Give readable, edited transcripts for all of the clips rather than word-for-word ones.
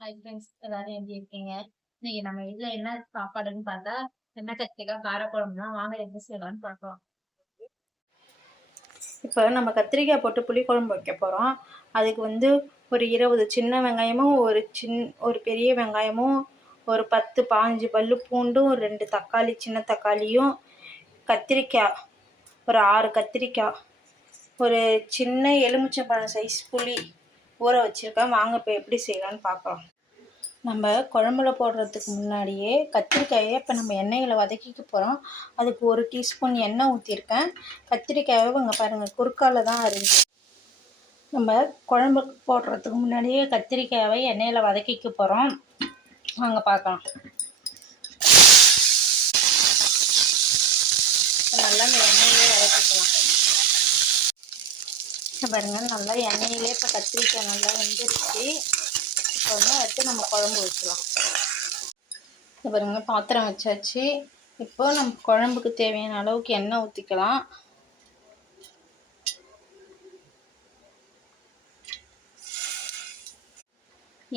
Hi friends எல்லாரும் எப்படி இருக்கீங்க? இன்னைக்கு நம்ம வீட்ல என்ன சாப்பாடுன்னு பார்த்தா, எண்ணெய் கத்திரிக்காய் காரக்குழம்பு தான். வாங்க எப்படி செய்யலாம்னு பார்க்கலாம். இப்போ நம்ம கத்திரிக்காய் போட்டு புளிக்குழம்பு வைக்க போகிறோம். அதுக்கு ஒரு 20 சின்ன வெங்காயமும் ஒரு பெரிய வெங்காயமும் ஒரு 10 15 பல்லு பூண்டும் ஒரு 2 தக்காளி சின்ன தக்காளியும் கத்திரிக்காய் ஒரு 6 கத்திரிக்காய் ஒரு சின்ன எலுமிச்சம்பழம் சைஸ் புளி ஊற வச்சுருக்கேன். வாங்க இப்போ எப்படி செய்யலான்னு பார்க்கலாம். நம்ம குழம்புல போடுறதுக்கு முன்னாடியே கத்திரிக்காயை இப்போ நம்ம எண்ணெயில் வதக்கிக்க போகிறோம். அதுக்கு 1 டீஸ்பூன் எண்ணெய் ஊற்றிருக்கேன். கத்திரிக்காயை இங்கே பாருங்கள், குறுக்கால தான் அரிஞ்சு. நம்ம குழம்புக்கு போடுறதுக்கு முன்னாடியே கத்திரிக்காயை எண்ணெயில் வதக்கிக்க போகிறோம். வாங்க பார்க்கலாம். நல்லா இந்த எண்ணெயிலே வதக்கிக்கலாம். பாருங்கள், நல்லா எண்ணெயிலே இப்போ கத்திரிக்காய் நல்லா வெந்துருச்சு. இப்போ அடுத்து நம்ம குழம்பு வச்சுக்கலாம். பாருங்க, பாத்திரம் வச்சாச்சு. இப்போ நம்ம குழம்புக்கு தேவையான அளவுக்கு எண்ணெய் ஊற்றிக்கலாம்.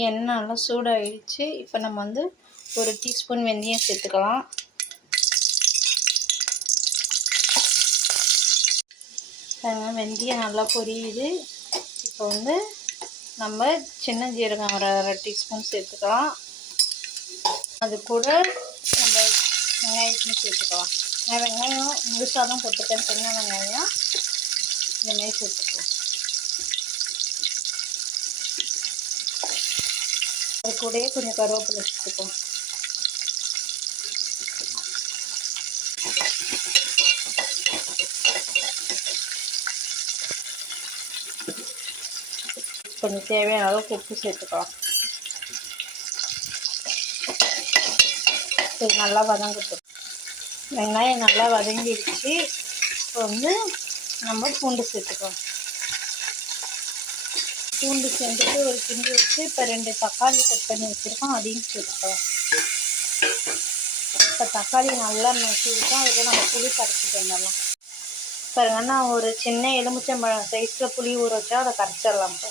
எண்ணெய் நல்லா சூடாகிடுச்சு. இப்போ நம்ம 1 டீஸ்பூன் வெந்தயம் சேர்த்துக்கலாம். வெந்தயம் நல்லா பொரியுது. இப்போ நம்ம சின்ன ஜீரகம் ஒரு 1/2 டீஸ்பூன் சேர்த்துக்கலாம். அது கூட நம்ம வெங்காயத்தையும் சேர்த்துக்கலாம். நான் வெங்காயம் முழுசாக தான் போட்டுருக்கேன், சின்ன வெங்காயம் இந்தமாதிரி சேர்த்துக்கலாம். அது கூடயே கொஞ்சம் கருவேப்பிலை சேர்த்துக்கலாம். கொஞ்சம் தேவையான அளவுக்கு உப்பு சேர்த்துக்கலாம். இது நல்லா வதங்கட்டும். வெங்காயம் நல்லா வதங்கிடுச்சு. இப்போ நம்ம பூண்டு சேர்த்துக்கலாம். பூண்டு சேர்ந்துட்டு ஒரு கிண்டி வச்சு இப்போ 2 தக்காளி கட் பண்ணி வச்சுருக்கோம், அதையும் சேர்த்துக்கலாம். இப்போ தக்காளி நல்லா நசுக்கிட்டோம். அதுக்கு நம்ம புளி கரைச்சிட்டு வந்துடலாம். பாருங்க, நான் ஒரு சின்ன எலுமிச்சம்பழம் சைஸில் புளி ஊற வச்சா அதை கரைச்சிடலாம்.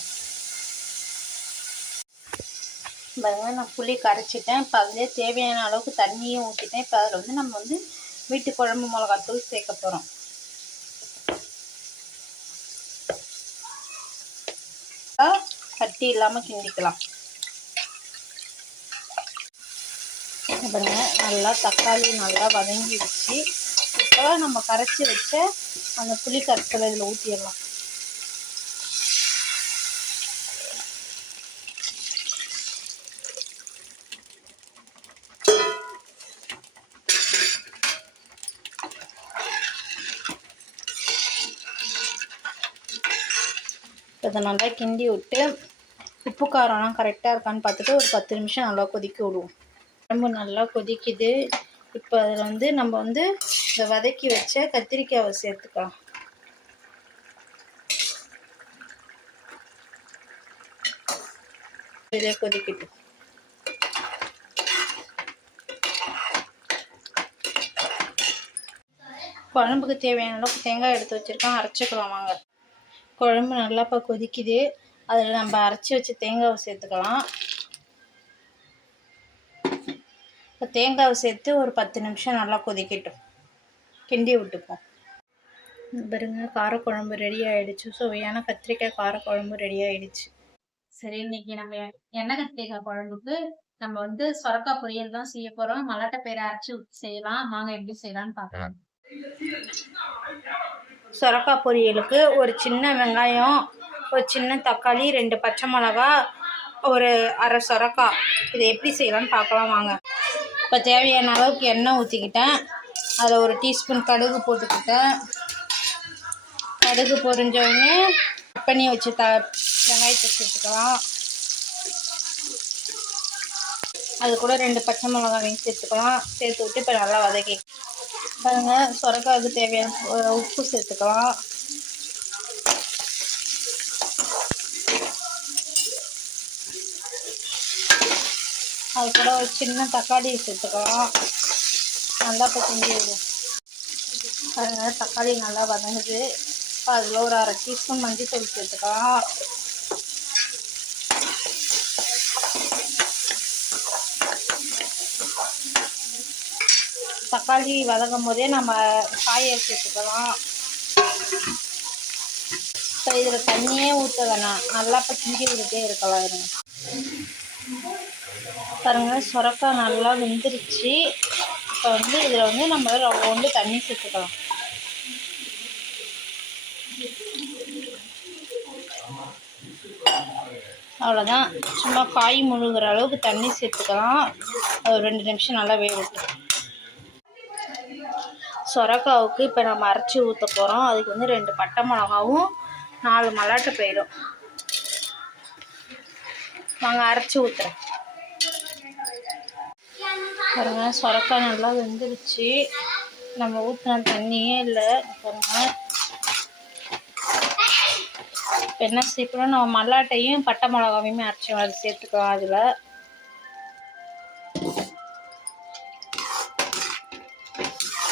பாருங்க, நான் புளி கரைச்சிட்டேன். இப்போ அதிலே தேவையான அளவுக்கு தண்ணியும் ஊற்றிட்டேன். இப்போ அதில் நம்ம வீட்டு குழம்பு மிளகாத்தூள் சேர்க்க போகிறோம். கட்டி இல்லாமல் கிண்டிக்கலாம். பாருங்க, நல்லா தக்காளி நல்லா வதங்கிடுச்சு. இப்போ நம்ம கரைச்சி வச்ச அந்த புளி கரைசலை இதில் ஊற்றிடலாம். இதை நல்லா கிண்டி விட்டு உப்பு காரம்லாம் கரெக்டாக இருக்கான்னு பார்த்துட்டு ஒரு 10 நிமிஷம் நல்லா கொதிக்க விடுவோம். குழம்பு நல்லா கொதிக்குது. இப்போ அதில் நம்ம இந்த வதக்கி வச்ச கத்திரிக்காயை சேர்த்துக்கலாம். இதிலே கொதிக்கட்டும். குழம்புக்கு தேவையான அளவுக்கு தேங்காய் எடுத்து வச்சுருக்கோம், அரைச்சிக்கலாம். வாங்க, குழம்பு நல்லா இப்போ கொதிக்குது. அதில் நம்ம அரைச்சி வச்ச தேங்காவை சேர்த்துக்கலாம். இப்போ தேங்காவை சேர்த்து ஒரு 10 நிமிஷம் நல்லா கொதிக்கட்டும், கிண்டி விட்டுப்போம். பாருங்க, காரக்குழம்பு ரெடி ஆகிடுச்சு. சுவையான கத்திரிக்காய் காரக்குழம்பு ரெடி ஆகிடுச்சு. சரி, இன்னைக்கு நம்ம எண்ணெய் கத்திரிக்காய் குழம்புக்கு நம்ம சொரக்காய் பொரியல் தான் செய்ய போகிறோம். மல்லாட்டை பயிரை அரைச்சி செய்யலாம். வாங்க எப்படி செய்யலாம்னு பார்க்கலாம். சொரக்காய் பொரியலுக்கு ஒரு சின்ன வெங்காயம், ஒரு சின்ன தக்காளி, 2 பச்சை மிளகா, ஒரு அரை சொரக்காய். இதை எப்படி செய்யலாம்னு பார்க்கலாம். வாங்க. இப்போ தேவையான அளவுக்கு எண்ணெய் ஊற்றிக்கிட்டேன். அதில் 1 டீஸ்பூன் கடுகு போட்டுக்கிட்டேன். கடுகு பொரிஞ்சவுடனே கட் பண்ணி வச்சு வெங்காயத்தை சேர்த்துக்கலாம். அது கூட 2 பச்சை மிளகாவையும் சேர்த்துக்கலாம். சேர்த்து விட்டு இப்போ நல்லா வதக்கி பாருங்க. சொரக்காய்க்கு தேவையான உப்பு சேர்த்துக்கலாம். அது கூட ஒரு சின்ன தக்காளி சேர்த்துக்கலாம். நல்லா இப்போ கிண்டி விடுவோம். பாருங்க, தக்காளி நல்லா வதங்குது. இப்போ அதில் ஒரு அரை டீஸ்பூன் மஞ்சள் தூள் சேர்த்துக்கலாம். தக்காளி வதங்கும் போதே நம்ம காயை சேர்த்துக்கலாம். இப்போ இதில் தண்ணியே ஊற்ற வேணாம், நல்லா இப்போ கிண்டி விட்டுட்டே இருக்கலாம். இருங்க பாருங்க, சுரக்காய் நல்லா வெந்துருச்சு. இப்போ வந்து இதில் வந்து நம்ம ரவுண்டு தண்ணி சேர்த்துக்கலாம். அவ்வளோதான், சும்மா காய் முழுகிற அளவுக்கு தண்ணி சேர்த்துக்கலாம். ஒரு 2 நிமிஷம் நல்லா வேகட்டும். சுரக்காவுக்கு இப்போ நம்ம அரைச்சி ஊற்ற போகிறோம். அதுக்கு வந்து 2 பட்டை மிளகாவும் 4 மல்லாட்டை பயிரும். நாங்கள் அரைச்சி ஊற்றுறேன். பாருங்க, சுரக்காய் நல்லா வெந்துருச்சு. நம்ம ஊற்றின தண்ணியே இல்லை. பாருங்க, என்ன சேர்க்கணும், நம்ம மல்லாட்டையும் பட்டை மிளகாவையுமே அரைச்சி அது சேர்த்துக்கலாம். அதில்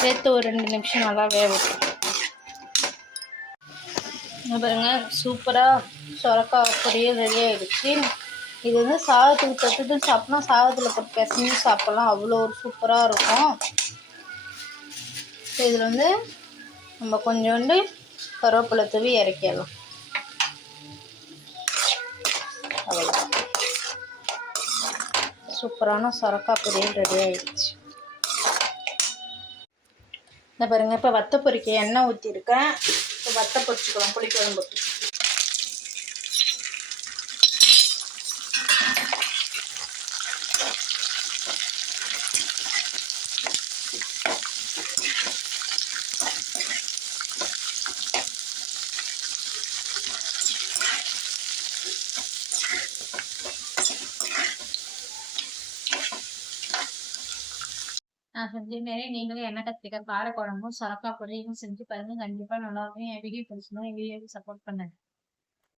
சேர்த்து ஒரு 2 நிமிஷம் நல்லா வேகட்டும். பாருங்க, சூப்பராக சுரக்காய் பொரியல் ரெடி ஆகிடுச்சு. இது வந்து சாதத்துக்கு தொட்டுட்டு சாப்பிட்லாம், சாதத்தில் போட்டு பிசைஞ்சு சாப்பிட்லாம். அவ்வளோ ஒரு சூப்பராக இருக்கும். இதில் வந்து நம்ம கொஞ்சோண்டு கருவேப்பிலை தூவி இறக்கிடலாம். அவ்வளோதான், சூப்பரான சுரக்காய் பொரியல் ரெடி ஆகிடுச்சு. இந்த பாருங்க, இப்போ வத்த பொரிக்க எண்ணெய் ஊற்றிருக்கேன். இப்போ வத்த பொரிச்சுக்கலாம் புளிக்குழம்புக்கு. நான் செஞ்ச மாரி நீங்களும் எண்ணெய் கத்திரிக்காய் கார குழம்பும் சுரக்காய் பொரியலும் செஞ்சு பாருங்க. கண்டிப்பா நல்லா இருக்கும். என் வீடியோ பிடிச்சிருந்தா என் வீடியோக்கு சப்போர்ட் பண்ணுங்க.